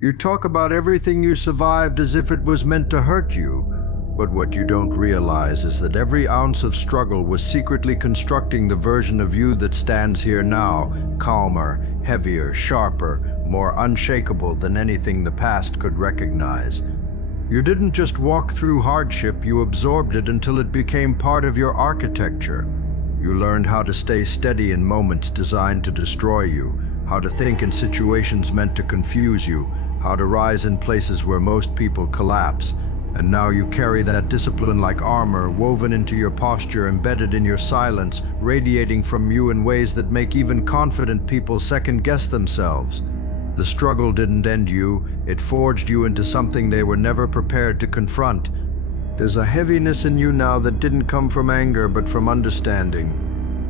You talk about everything you survived as if it was meant to hurt you. But what you don't realize is that every ounce of struggle was secretly constructing the version of you that stands here now, calmer, heavier, sharper, more unshakable than anything the past could recognize. You didn't just walk through hardship, you absorbed it until it became part of your architecture. You learned how to stay steady in moments designed to destroy you, how to think in situations meant to confuse you, how to rise in places where most people collapse. And now you carry that discipline like armor, woven into your posture, embedded in your silence, radiating from you in ways that make even confident people second-guess themselves. The struggle didn't end you, it forged you into something they were never prepared to confront. There's a heaviness in you now that didn't come from anger, but from understanding.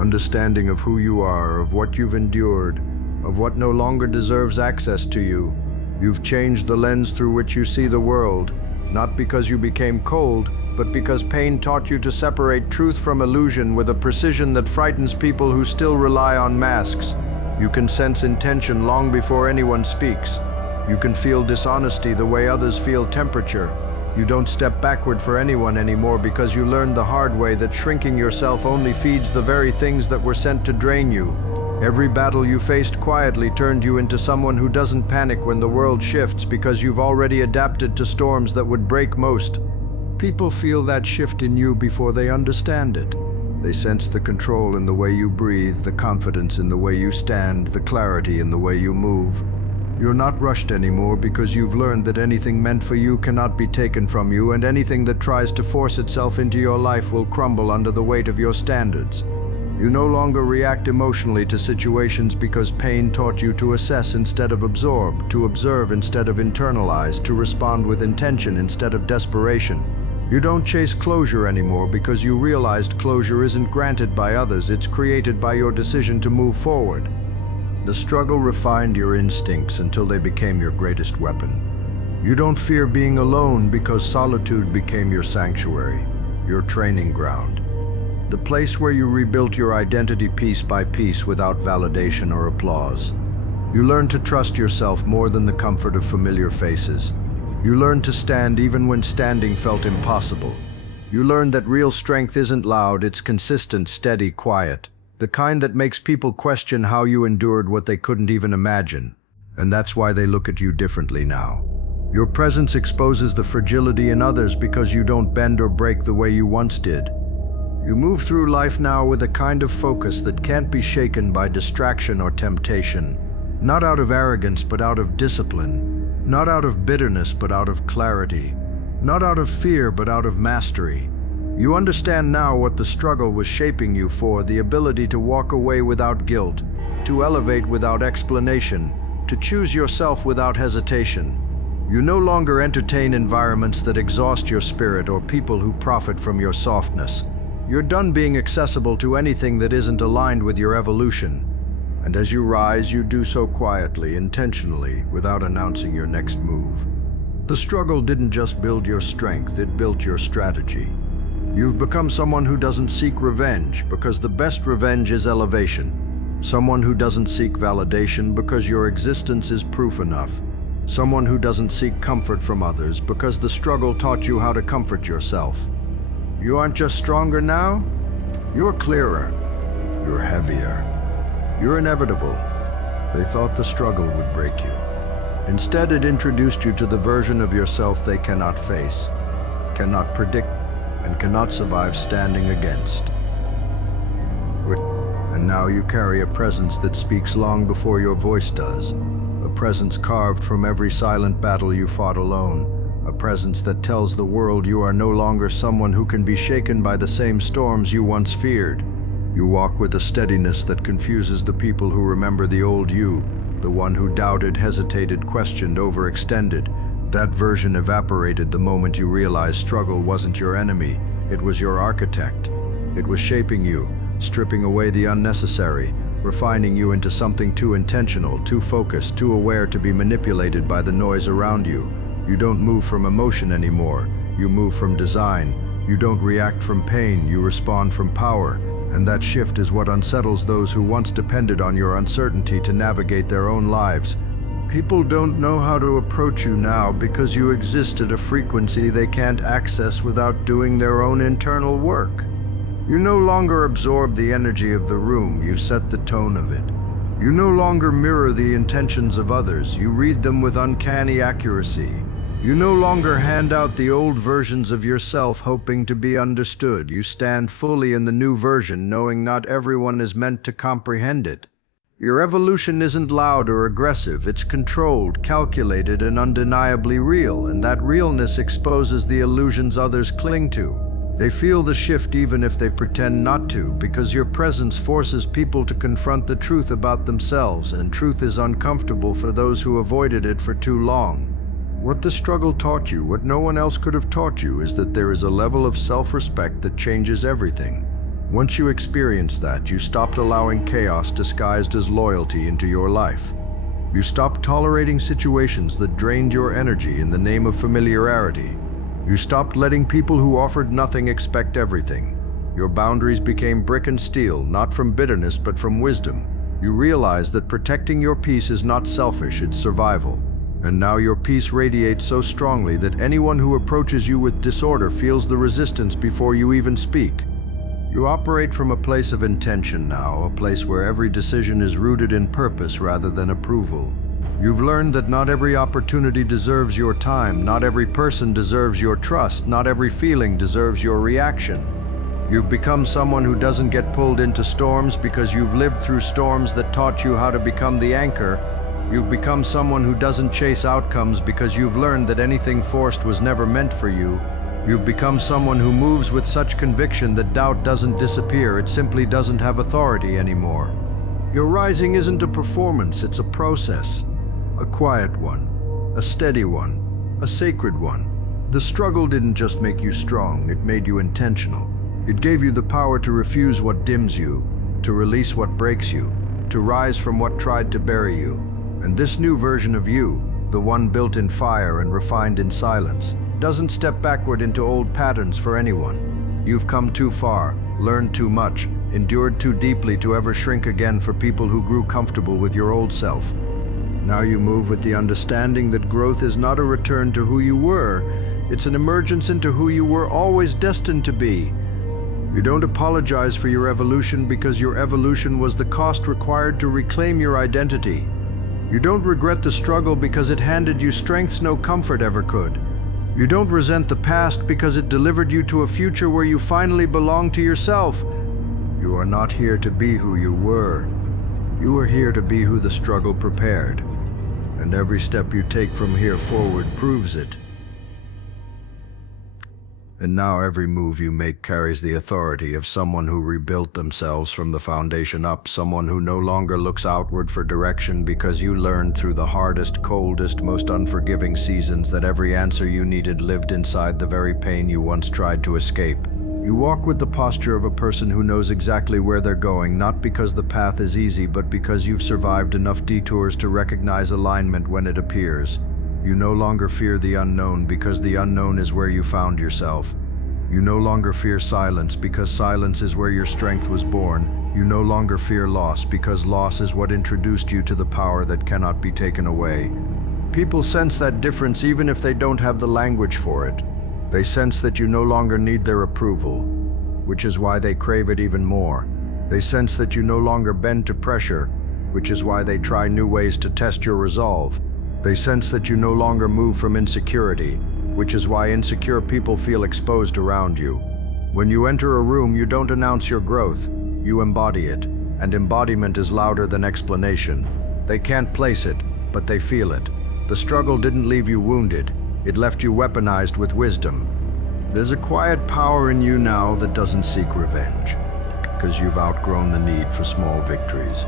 Understanding of who you are, of what you've endured, of what no longer deserves access to you. You've changed the lens through which you see the world, not because you became cold, but because pain taught you to separate truth from illusion with a precision that frightens people who still rely on masks. You can sense intention long before anyone speaks. You can feel dishonesty the way others feel temperature. You don't step backward for anyone anymore because you learned the hard way that shrinking yourself only feeds the very things that were sent to drain you. Every battle you faced quietly turned you into someone who doesn't panic when the world shifts because you've already adapted to storms that would break most. People feel that shift in you before they understand it. They sense the control in the way you breathe, the confidence in the way you stand, the clarity in the way you move. You're not rushed anymore because you've learned that anything meant for you cannot be taken from you, and anything that tries to force itself into your life will crumble under the weight of your standards. You no longer react emotionally to situations because pain taught you to assess instead of absorb, to observe instead of internalize, to respond with intention instead of desperation. You don't chase closure anymore because you realized closure isn't granted by others, it's created by your decision to move forward. The struggle refined your instincts until they became your greatest weapon. You don't fear being alone because solitude became your sanctuary, your training ground. The place where you rebuilt your identity piece by piece without validation or applause. You learned to trust yourself more than the comfort of familiar faces. You learned to stand even when standing felt impossible. You learned that real strength isn't loud, it's consistent, steady, quiet. The kind that makes people question how you endured what they couldn't even imagine. And that's why they look at you differently now. Your presence exposes the fragility in others because you don't bend or break the way you once did. You move through life now with a kind of focus that can't be shaken by distraction or temptation. Not out of arrogance, but out of discipline. Not out of bitterness, but out of clarity. Not out of fear, but out of mastery. You understand now what the struggle was shaping you for, the ability to walk away without guilt, to elevate without explanation, to choose yourself without hesitation. You no longer entertain environments that exhaust your spirit or people who profit from your softness. You're done being accessible to anything that isn't aligned with your evolution. And as you rise, you do so quietly, intentionally, without announcing your next move. The struggle didn't just build your strength, it built your strategy. You've become someone who doesn't seek revenge, because the best revenge is elevation. Someone who doesn't seek validation because your existence is proof enough. Someone who doesn't seek comfort from others because the struggle taught you how to comfort yourself. You aren't just stronger now, you're clearer, you're heavier, you're inevitable. They thought the struggle would break you. Instead, it introduced you to the version of yourself they cannot face, cannot predict, and cannot survive standing against. And now you carry a presence that speaks long before your voice does, a presence carved from every silent battle you fought alone. A presence that tells the world you are no longer someone who can be shaken by the same storms you once feared. You walk with a steadiness that confuses the people who remember the old you, the one who doubted, hesitated, questioned, overextended. That version evaporated the moment you realized struggle wasn't your enemy, it was your architect. It was shaping you, stripping away the unnecessary, refining you into something too intentional, too focused, too aware to be manipulated by the noise around you. You don't move from emotion anymore, you move from design. You don't react from pain, you respond from power. And that shift is what unsettles those who once depended on your uncertainty to navigate their own lives. People don't know how to approach you now because you exist at a frequency they can't access without doing their own internal work. You no longer absorb the energy of the room, you set the tone of it. You no longer mirror the intentions of others, you read them with uncanny accuracy. You no longer hand out the old versions of yourself hoping to be understood. You stand fully in the new version, knowing not everyone is meant to comprehend it. Your evolution isn't loud or aggressive, it's controlled, calculated, and undeniably real, and that realness exposes the illusions others cling to. They feel the shift even if they pretend not to, because your presence forces people to confront the truth about themselves, and truth is uncomfortable for those who avoided it for too long. What the struggle taught you, what no one else could have taught you, is that there is a level of self-respect that changes everything. Once you experience that, you stopped allowing chaos disguised as loyalty into your life. You stopped tolerating situations that drained your energy in the name of familiarity. You stopped letting people who offered nothing expect everything. Your boundaries became brick and steel, not from bitterness but from wisdom. You realized that protecting your peace is not selfish, it's survival. And now your peace radiates so strongly that anyone who approaches you with disorder feels the resistance before you even speak. You operate from a place of intention now, a place where every decision is rooted in purpose rather than approval. You've learned that not every opportunity deserves your time, not every person deserves your trust, not every feeling deserves your reaction. You've become someone who doesn't get pulled into storms because you've lived through storms that taught you how to become the anchor. You've become someone who doesn't chase outcomes because you've learned that anything forced was never meant for you. You've become someone who moves with such conviction that doubt doesn't disappear, it simply doesn't have authority anymore. Your rising isn't a performance, it's a process. A quiet one, a steady one, a sacred one. The struggle didn't just make you strong, it made you intentional. It gave you the power to refuse what dims you, to release what breaks you, to rise from what tried to bury you. And this new version of you, the one built in fire and refined in silence, doesn't step backward into old patterns for anyone. You've come too far, learned too much, endured too deeply to ever shrink again for people who grew comfortable with your old self. Now you move with the understanding that growth is not a return to who you were, it's an emergence into who you were always destined to be. You don't apologize for your evolution because your evolution was the cost required to reclaim your identity. You don't regret the struggle because it handed you strengths no comfort ever could. You don't resent the past because it delivered you to a future where you finally belong to yourself. You are not here to be who you were. You are here to be who the struggle prepared. And every step you take from here forward proves it. And now every move you make carries the authority of someone who rebuilt themselves from the foundation up, someone who no longer looks outward for direction because you learned through the hardest, coldest, most unforgiving seasons that every answer you needed lived inside the very pain you once tried to escape. You walk with the posture of a person who knows exactly where they're going, not because the path is easy, but because you've survived enough detours to recognize alignment when it appears. You no longer fear the unknown because the unknown is where you found yourself. You no longer fear silence because silence is where your strength was born. You no longer fear loss because loss is what introduced you to the power that cannot be taken away. People sense that difference even if they don't have the language for it. They sense that you no longer need their approval, which is why they crave it even more. They sense that you no longer bend to pressure, which is why they try new ways to test your resolve. They sense that you no longer move from insecurity, which is why insecure people feel exposed around you. When you enter a room, you don't announce your growth, you embody it, and embodiment is louder than explanation. They can't place it, but they feel it. The struggle didn't leave you wounded, it left you weaponized with wisdom. There's a quiet power in you now that doesn't seek revenge, because you've outgrown the need for small victories.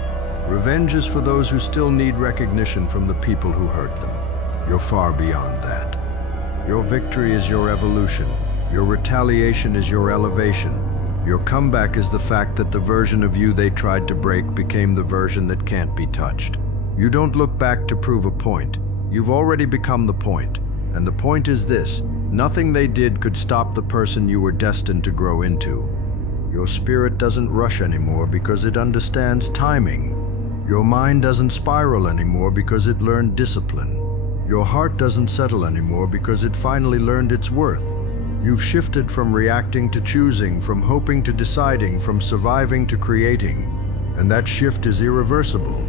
Revenge is for those who still need recognition from the people who hurt them. You're far beyond that. Your victory is your evolution. Your retaliation is your elevation. Your comeback is the fact that the version of you they tried to break became the version that can't be touched. You don't look back to prove a point. You've already become the point. And the point is this: nothing they did could stop the person you were destined to grow into. Your spirit doesn't rush anymore because it understands timing. Your mind doesn't spiral anymore because it learned discipline. Your heart doesn't settle anymore because it finally learned its worth. You've shifted from reacting to choosing, from hoping to deciding, from surviving to creating. And that shift is irreversible.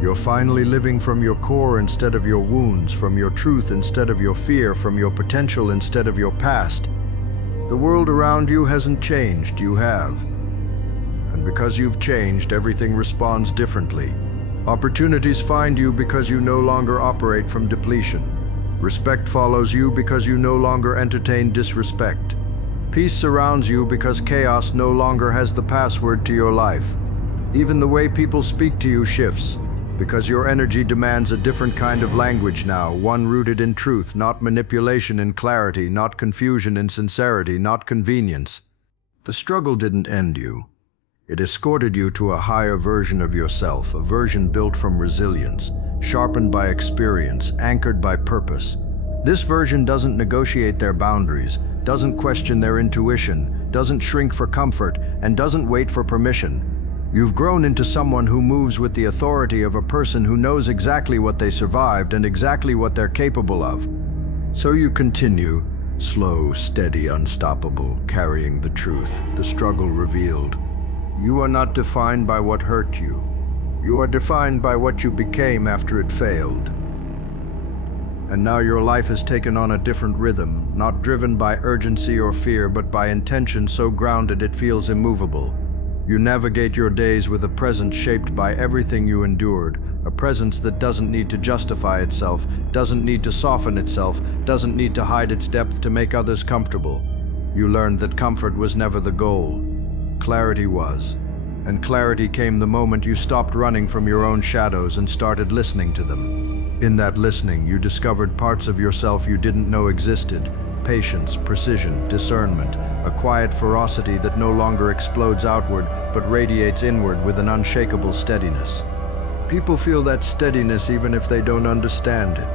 You're finally living from your core instead of your wounds, from your truth instead of your fear, from your potential instead of your past. The world around you hasn't changed, you have. And because you've changed, everything responds differently. Opportunities find you because you no longer operate from depletion. Respect follows you because you no longer entertain disrespect. Peace surrounds you because chaos no longer has the password to your life. Even the way people speak to you shifts, because your energy demands a different kind of language now, one rooted in truth, not manipulation, in clarity, not confusion, in sincerity, not convenience. The struggle didn't end you. It escorted you to a higher version of yourself, a version built from resilience, sharpened by experience, anchored by purpose. This version doesn't negotiate their boundaries, doesn't question their intuition, doesn't shrink for comfort, and doesn't wait for permission. You've grown into someone who moves with the authority of a person who knows exactly what they survived and exactly what they're capable of. So you continue, slow, steady, unstoppable, carrying the truth, the struggle revealed. You are not defined by what hurt you. You are defined by what you became after it failed. And now your life has taken on a different rhythm, not driven by urgency or fear, but by intention so grounded it feels immovable. You navigate your days with a presence shaped by everything you endured, a presence that doesn't need to justify itself, doesn't need to soften itself, doesn't need to hide its depth to make others comfortable. You learned that comfort was never the goal. Clarity was. And clarity came the moment you stopped running from your own shadows and started listening to them. In that listening, you discovered parts of yourself you didn't know existed. Patience, precision, discernment, a quiet ferocity that no longer explodes outward but radiates inward with an unshakable steadiness. People feel that steadiness even if they don't understand it.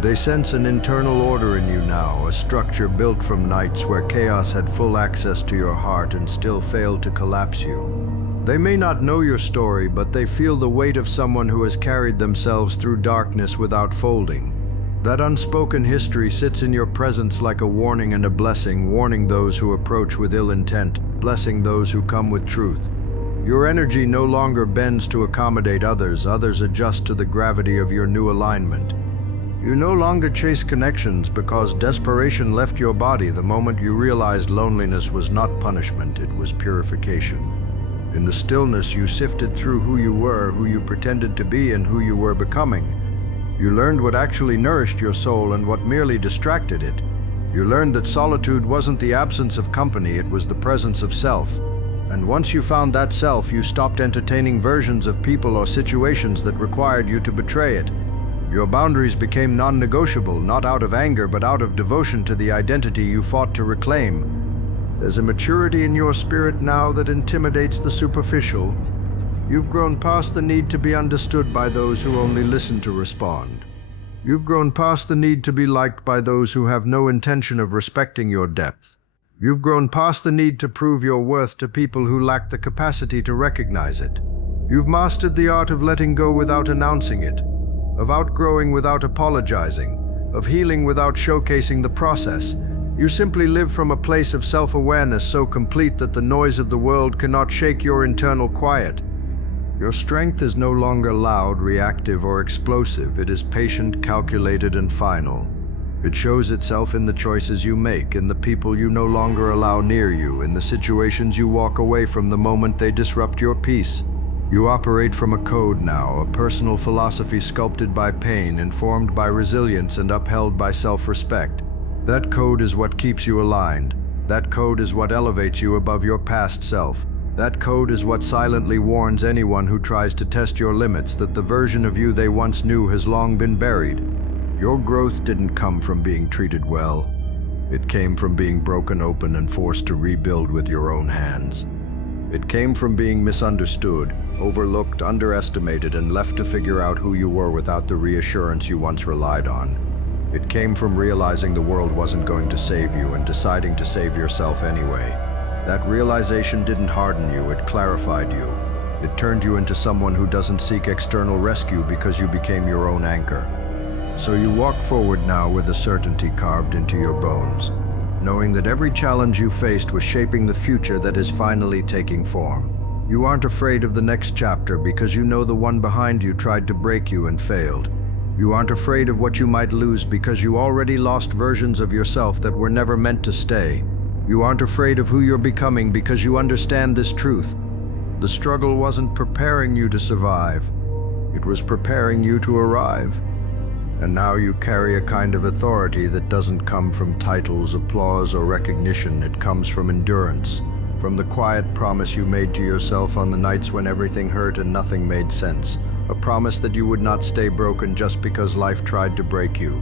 They sense an internal order in you now, a structure built from nights where chaos had full access to your heart and still failed to collapse you. They may not know your story, but they feel the weight of someone who has carried themselves through darkness without folding. That unspoken history sits in your presence like a warning and a blessing, warning those who approach with ill intent, blessing those who come with truth. Your energy no longer bends to accommodate others, others adjust to the gravity of your new alignment. You no longer chase connections because desperation left your body the moment you realized loneliness was not punishment, it was purification. In the stillness, you sifted through who you were, who you pretended to be, and who you were becoming. You learned what actually nourished your soul and what merely distracted it. You learned that solitude wasn't the absence of company, it was the presence of self. And once you found that self, you stopped entertaining versions of people or situations that required you to betray it. Your boundaries became non-negotiable, not out of anger, but out of devotion to the identity you fought to reclaim. There's a maturity in your spirit now that intimidates the superficial. You've grown past the need to be understood by those who only listen to respond. You've grown past the need to be liked by those who have no intention of respecting your depth. You've grown past the need to prove your worth to people who lack the capacity to recognize it. You've mastered the art of letting go without announcing it, of outgrowing without apologizing, of healing without showcasing the process. You simply live from a place of self-awareness so complete that the noise of the world cannot shake your internal quiet. Your strength is no longer loud, reactive, or explosive. It is patient, calculated, and final. It shows itself in the choices you make, in the people you no longer allow near you, in the situations you walk away from the moment they disrupt your peace. You operate from a code now, a personal philosophy sculpted by pain, informed by resilience, and upheld by self-respect. That code is what keeps you aligned. That code is what elevates you above your past self. That code is what silently warns anyone who tries to test your limits that the version of you they once knew has long been buried. Your growth didn't come from being treated well. It came from being broken open and forced to rebuild with your own hands. It came from being misunderstood, overlooked, underestimated, and left to figure out who you were without the reassurance you once relied on. It came from realizing the world wasn't going to save you and deciding to save yourself anyway. That realization didn't harden you, it clarified you. It turned you into someone who doesn't seek external rescue because you became your own anchor. So you walk forward now with a certainty carved into your bones, knowing that every challenge you faced was shaping the future that is finally taking form. You aren't afraid of the next chapter because you know the one behind you tried to break you and failed. You aren't afraid of what you might lose because you already lost versions of yourself that were never meant to stay. You aren't afraid of who you're becoming because you understand this truth. The struggle wasn't preparing you to survive. It was preparing you to arrive. And now you carry a kind of authority that doesn't come from titles, applause, or recognition. It comes from endurance, from the quiet promise you made to yourself on the nights when everything hurt and nothing made sense. A promise that you would not stay broken just because life tried to break you.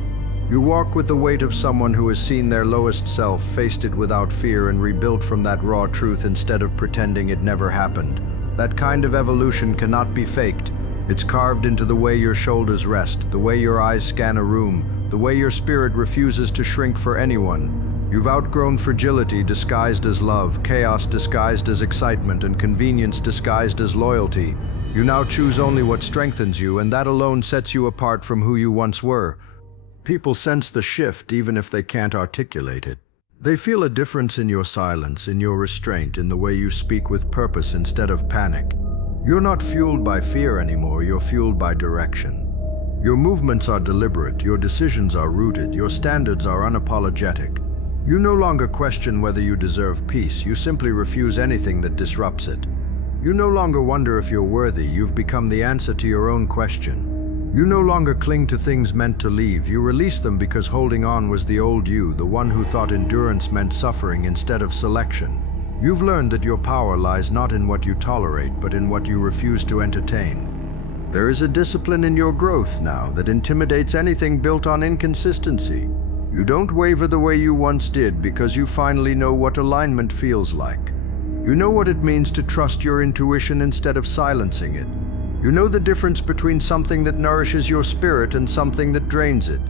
You walk with the weight of someone who has seen their lowest self, faced it without fear, and rebuilt from that raw truth instead of pretending it never happened. That kind of evolution cannot be faked. It's carved into the way your shoulders rest, the way your eyes scan a room, the way your spirit refuses to shrink for anyone. You've outgrown fragility disguised as love, chaos disguised as excitement, and convenience disguised as loyalty. You now choose only what strengthens you, and that alone sets you apart from who you once were. People sense the shift even if they can't articulate it. They feel a difference in your silence, in your restraint, in the way you speak with purpose instead of panic. You're not fueled by fear anymore, you're fueled by direction. Your movements are deliberate, your decisions are rooted, your standards are unapologetic. You no longer question whether you deserve peace, you simply refuse anything that disrupts it. You no longer wonder if you're worthy, you've become the answer to your own question. You no longer cling to things meant to leave, you release them because holding on was the old you, the one who thought endurance meant suffering instead of selection. You've learned that your power lies not in what you tolerate, but in what you refuse to entertain. There is a discipline in your growth now that intimidates anything built on inconsistency. You don't waver the way you once did because you finally know what alignment feels like. You know what it means to trust your intuition instead of silencing it. You know the difference between something that nourishes your spirit and something that drains it.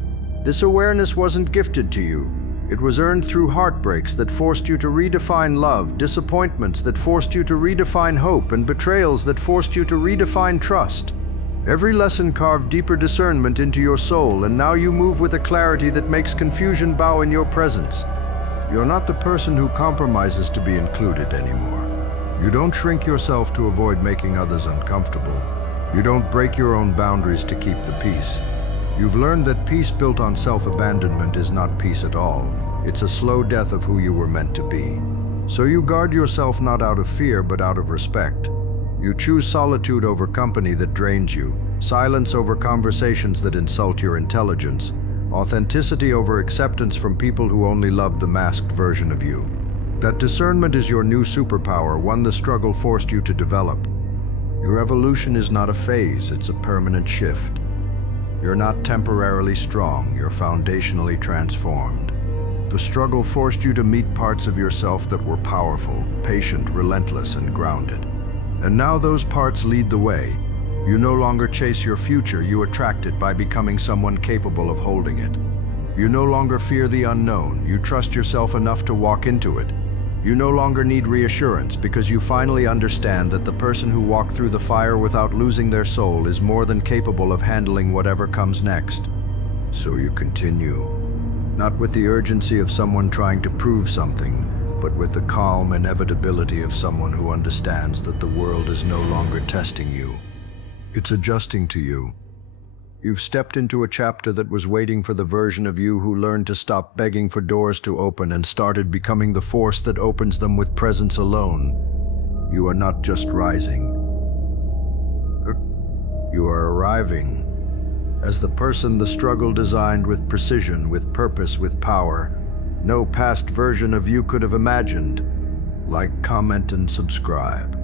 This awareness wasn't gifted to you. It was earned through heartbreaks that forced you to redefine love, disappointments that forced you to redefine hope, and betrayals that forced you to redefine trust. Every lesson carved deeper discernment into your soul, and now you move with a clarity that makes confusion bow in your presence. You're not the person who compromises to be included anymore. You don't shrink yourself to avoid making others uncomfortable. You don't break your own boundaries to keep the peace. You've learned that peace built on self-abandonment is not peace at all. It's a slow death of who you were meant to be. So you guard yourself not out of fear, but out of respect. You choose solitude over company that drains you, silence over conversations that insult your intelligence, authenticity over acceptance from people who only loved the masked version of you. That discernment is your new superpower, one the struggle forced you to develop. Your evolution is not a phase, it's a permanent shift. You're not temporarily strong, you're foundationally transformed. The struggle forced you to meet parts of yourself that were powerful, patient, relentless, and grounded. And now those parts lead the way. You no longer chase your future, you attract it by becoming someone capable of holding it. You no longer fear the unknown, you trust yourself enough to walk into it. You no longer need reassurance because you finally understand that the person who walked through the fire without losing their soul is more than capable of handling whatever comes next. So you continue, not with the urgency of someone trying to prove something, but with the calm inevitability of someone who understands that the world is no longer testing you. It's adjusting to you. You've stepped into a chapter that was waiting for the version of you who learned to stop begging for doors to open and started becoming the force that opens them with presence alone. You are not just rising. You are arriving. As the person the struggle designed with precision, with purpose, with power, no past version of you could have imagined. Like, comment, and subscribe.